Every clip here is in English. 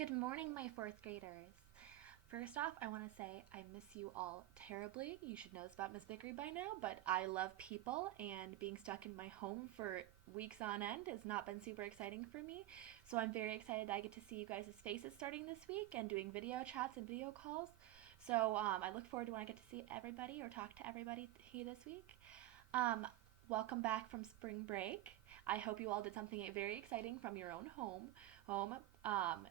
Good morning, my fourth graders. First off, I want to say I miss you all terribly. You should know this about Miss Vickery by now, but I love people, and being stuck in my home for weeks on end has not been super exciting for me. So I'm very excited I get to see you guys' faces starting this week and doing video chats and video calls. So I look forward to when I get to see everybody or talk to everybody here this week. Um, Welcome back from spring break. I hope you all did something very exciting from your own home.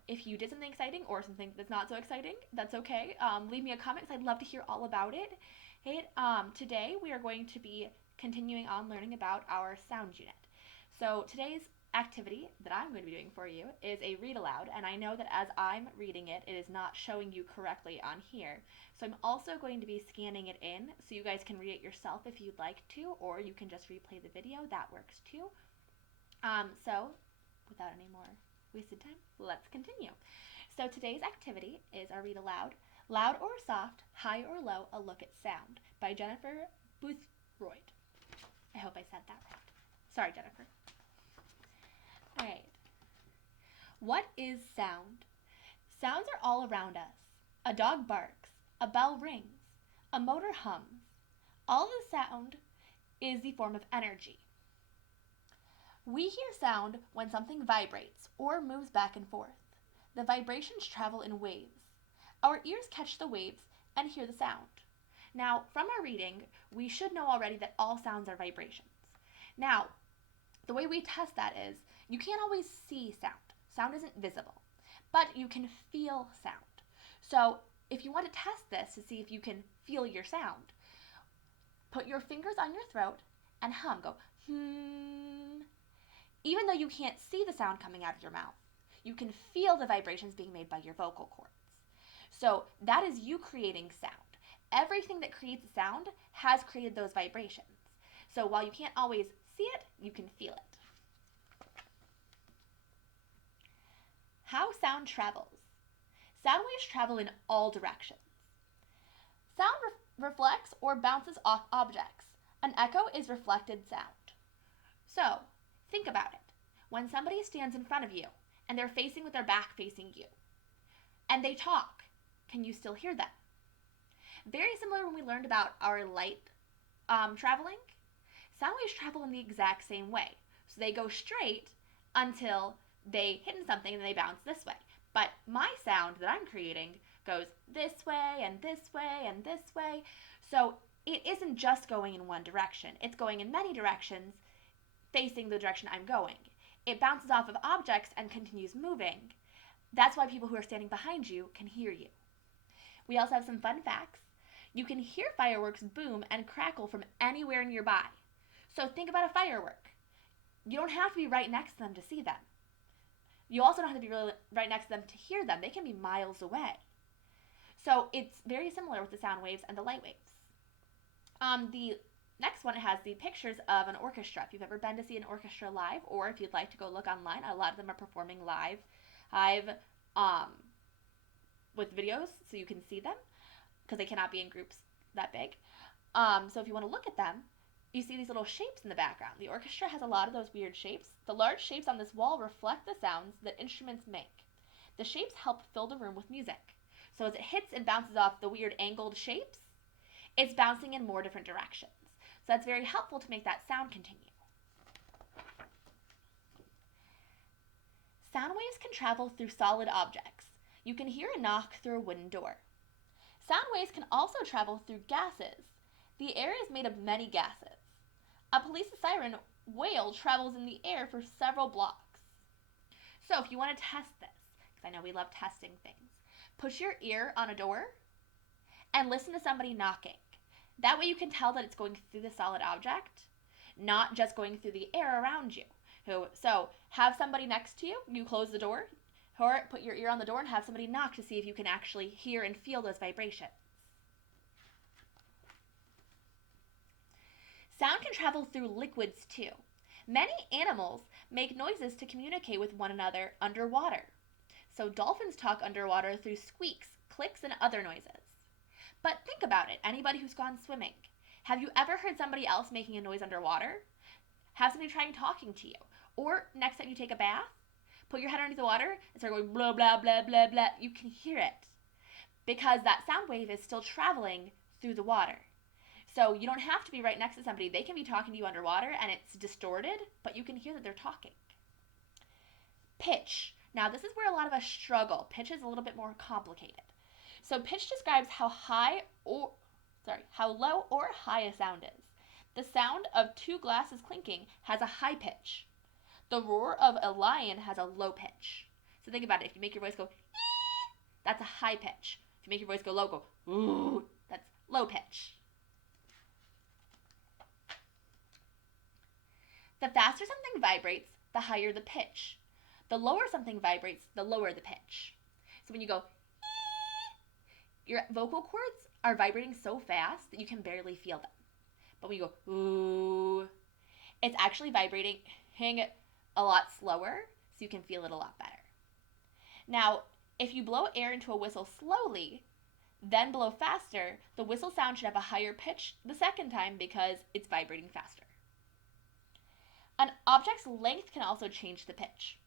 If you did something exciting or something that's not so exciting, that's okay. Leave me a comment because I'd love to hear all about it. Hey, today we are going to be continuing on learning about our sound unit. So today's activity that I'm going to be doing for you is a read aloud, and I know that as I'm reading it, it is not showing you correctly on here. So I'm also going to be scanning it in so you guys can read it yourself if you'd like to, or you can just replay the video, that works too. So without any more wasted time, let's continue. So today's activity is our read aloud, Loud or Soft, High or Low, A Look at Sound by Jennifer Boothroyd. I hope I said that right. Sorry, Jennifer. All right. What is sound? Sounds are all around us. A dog barks, a bell rings, a motor hums. All the sound is the form of energy. We hear sound when something vibrates or moves back and forth. The vibrations travel in waves. Our ears catch the waves and hear the sound. Now, from our reading, we should know already that all sounds are vibrations. Now, the way we test that is you can't always see sound. Sound isn't visible, but you can feel sound. So, if you want to test this to see if you can feel your sound, put your fingers on your throat and hum. Go, hmm. Even though you can't see the sound coming out of your mouth, you can feel the vibrations being made by your vocal cords. So that is you creating sound. Everything that creates a sound has created those vibrations. So while you can't always see it, you can feel it. How sound travels. Sound waves travel in all directions. Sound reflects or bounces off objects. An echo is reflected sound. So, think about it. When somebody stands in front of you and they're facing with their back facing you, and they talk, can you still hear them? Very similar when we learned about our light traveling. Sound waves travel in the exact same way. So they go straight until they hit something and they bounce this way. But my sound that I'm creating goes this way and this way and this way. So it isn't just going in one direction. It's going in many directions facing the direction I'm going. It bounces off of objects and continues moving. That's why people who are standing behind you can hear you. We also have some fun facts. You can hear fireworks boom and crackle from anywhere nearby. So think about a firework. You don't have to be right next to them to see them. You also don't have to be really right next to them to hear them. They can be miles away. So it's very similar with the sound waves and the light waves. The next one has the pictures of an orchestra. If you've ever been to see an orchestra live, or if you'd like to go look online, a lot of them are performing live with videos so you can see them because they cannot be in groups that big. So if you want to look at them, you see these little shapes in the background. The orchestra has a lot of those weird shapes. The large shapes on this wall reflect the sounds that instruments make. The shapes help fill the room with music. So as it hits and bounces off the weird angled shapes, it's bouncing in more different directions. So that's very helpful to make that sound continue. Sound waves can travel through solid objects. You can hear a knock through a wooden door. Sound waves can also travel through gases. The air is made of many gases. A police siren wail travels in the air for several blocks. So if you want to test this, because I know we love testing things, put your ear on a door and listen to somebody knocking. That way you can tell that it's going through the solid object, not just going through the air around you. So have somebody next to you, you close the door, or put your ear on the door and have somebody knock to see if you can actually hear and feel those vibrations. Sound can travel through liquids too. Many animals make noises to communicate with one another underwater. So dolphins talk underwater through squeaks, clicks, and other noises. But think about it, anybody who's gone swimming. Have you ever heard somebody else making a noise underwater? Have somebody trying talking to you? Or next time you take a bath? put your head underneath the water and start going blah, blah, blah, blah, blah, you can hear it because that sound wave is still traveling through the water. So you don't have to be right next to somebody. They can be talking to you underwater and it's distorted, but you can hear that they're talking. Pitch. Now this is where a lot of us struggle. Pitch is a little bit more complicated. So pitch describes how low or high a sound is. The sound of 2 glasses clinking has a high pitch. The roar of a lion has a low pitch. So think about it. If you make your voice go, that's a high pitch. If you make your voice go low, go, ooh, that's low pitch. The faster something vibrates, the higher the pitch. The lower something vibrates, the lower the pitch. So when you go, your vocal cords are vibrating so fast that you can barely feel them. But when you go, ooh, it's actually vibrating a lot slower, so you can feel it a lot better. Now, if you blow air into a whistle slowly, then blow faster, the whistle sound should have a higher pitch the second time because it's vibrating faster. An object's length can also change the pitch.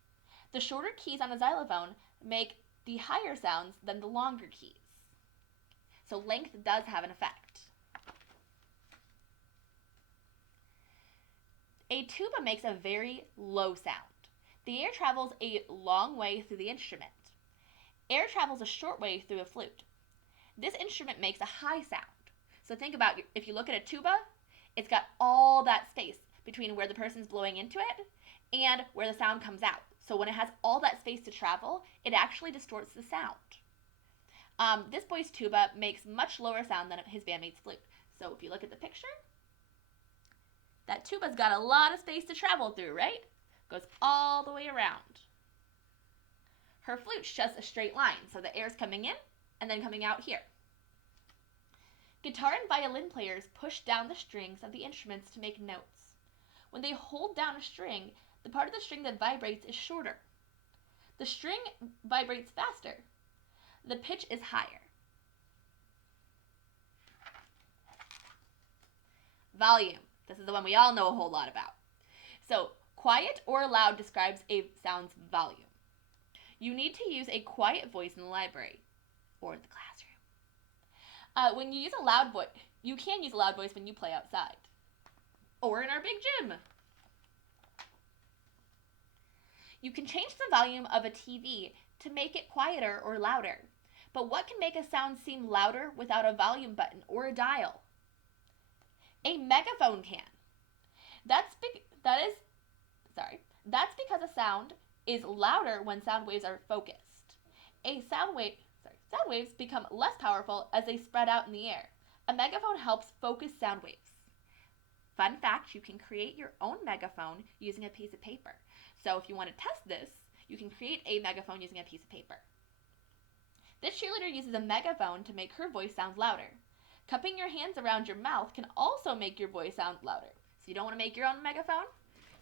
The shorter keys on a xylophone make the higher sounds than the longer keys. So length does have an effect. A tuba makes a very low sound. The air travels a long way through the instrument. Air travels a short way through a flute. This instrument makes a high sound. So think about, if you look at a tuba, it's got all that space between where the person's blowing into it and where the sound comes out. So when it has all that space to travel, it actually distorts the sound. This boy's tuba makes much lower sound than his bandmate's flute. So if you look at the picture, that tuba's got a lot of space to travel through, right? Goes all the way around. Her flute's just a straight line, so the air's coming in and then coming out here. Guitar and violin players push down the strings of the instruments to make notes. When they hold down a string, the part of the string that vibrates is shorter. The string vibrates faster. The pitch is higher. Volume. This is the one we all know a whole lot about. So, quiet or loud describes a sound's volume. You need to use a quiet voice in the library or in the classroom. When you use a loud voice, you can use a loud voice when you play outside or in our big gym. You can change the volume of a TV to make it quieter or louder. But what can make a sound seem louder without a volume button or a dial? A megaphone can. That's because a sound is louder when sound waves are focused. Sound waves become less powerful as they spread out in the air. A megaphone helps focus sound waves. Fun fact, you can create your own megaphone using a piece of paper. So if you want to test this, you can create a megaphone using a piece of paper. This cheerleader uses a megaphone to make her voice sound louder. Cupping your hands around your mouth can also make your voice sound louder. So you don't want to make your own megaphone?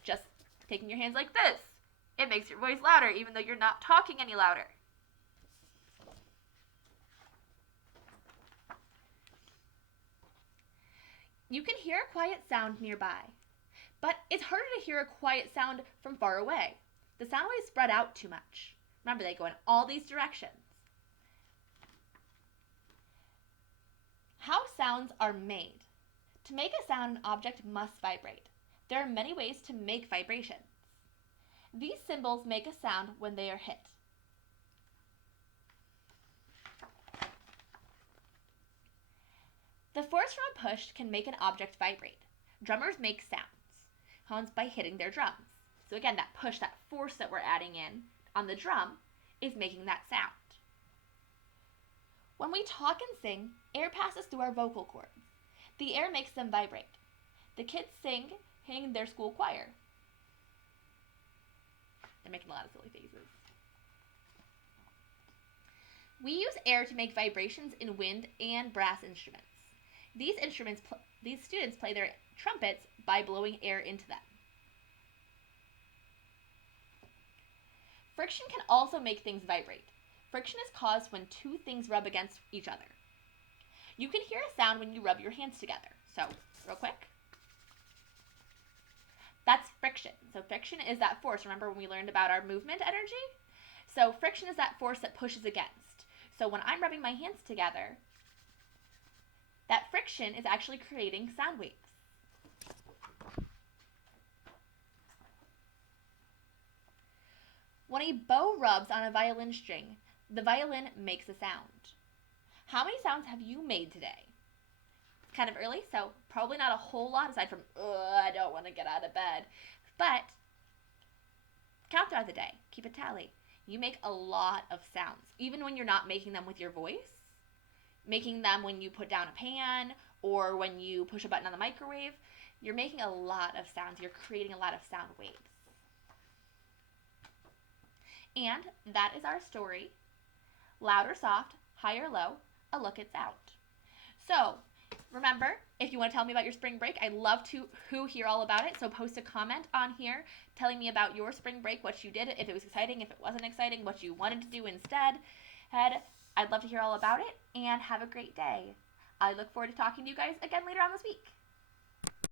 Just taking your hands like this. It makes your voice louder even though you're not talking any louder. You can hear a quiet sound nearby, but it's harder to hear a quiet sound from far away. The sound waves spread out too much. Remember, they go in all these directions. How sounds are made. To make a sound, an object must vibrate. There are many ways to make vibrations. These symbols make a sound when they are hit. The force from a push can make an object vibrate. Drummers make sounds by hitting their drums. So again, that push, that force that we're adding in on the drum is making that sound. When we talk and sing, air passes through our vocal cords. The air makes them vibrate. The kids sing in their school choir. They're making a lot of silly faces. We use air to make vibrations in wind and brass instruments. These students play their trumpets by blowing air into them. Friction can also make things vibrate. Friction is caused when two things rub against each other. You can hear a sound when you rub your hands together. So, real quick. That's friction. So friction is that force. Remember when we learned about our movement energy? So friction is that force that pushes against. So when I'm rubbing my hands together, that friction is actually creating sound waves. When a bow rubs on a violin string, the violin makes a sound. How many sounds have you made today? It's kind of early, so probably not a whole lot aside from, I don't want to get out of bed. But count throughout the day. Keep a tally. You make a lot of sounds, even when you're not making them with your voice. Making them when you put down a pan or when you push a button on the microwave. You're making a lot of sounds. You're creating a lot of sound waves. And that is our story. Loud or soft, high or low, a look at sound. So, remember, if you want to tell me about your spring break, I'd love to hear all about it. So post a comment on here telling me about your spring break, what you did, if it was exciting, if it wasn't exciting, what you wanted to do instead. I'd love to hear all about it, and have a great day. I look forward to talking to you guys again later on this week.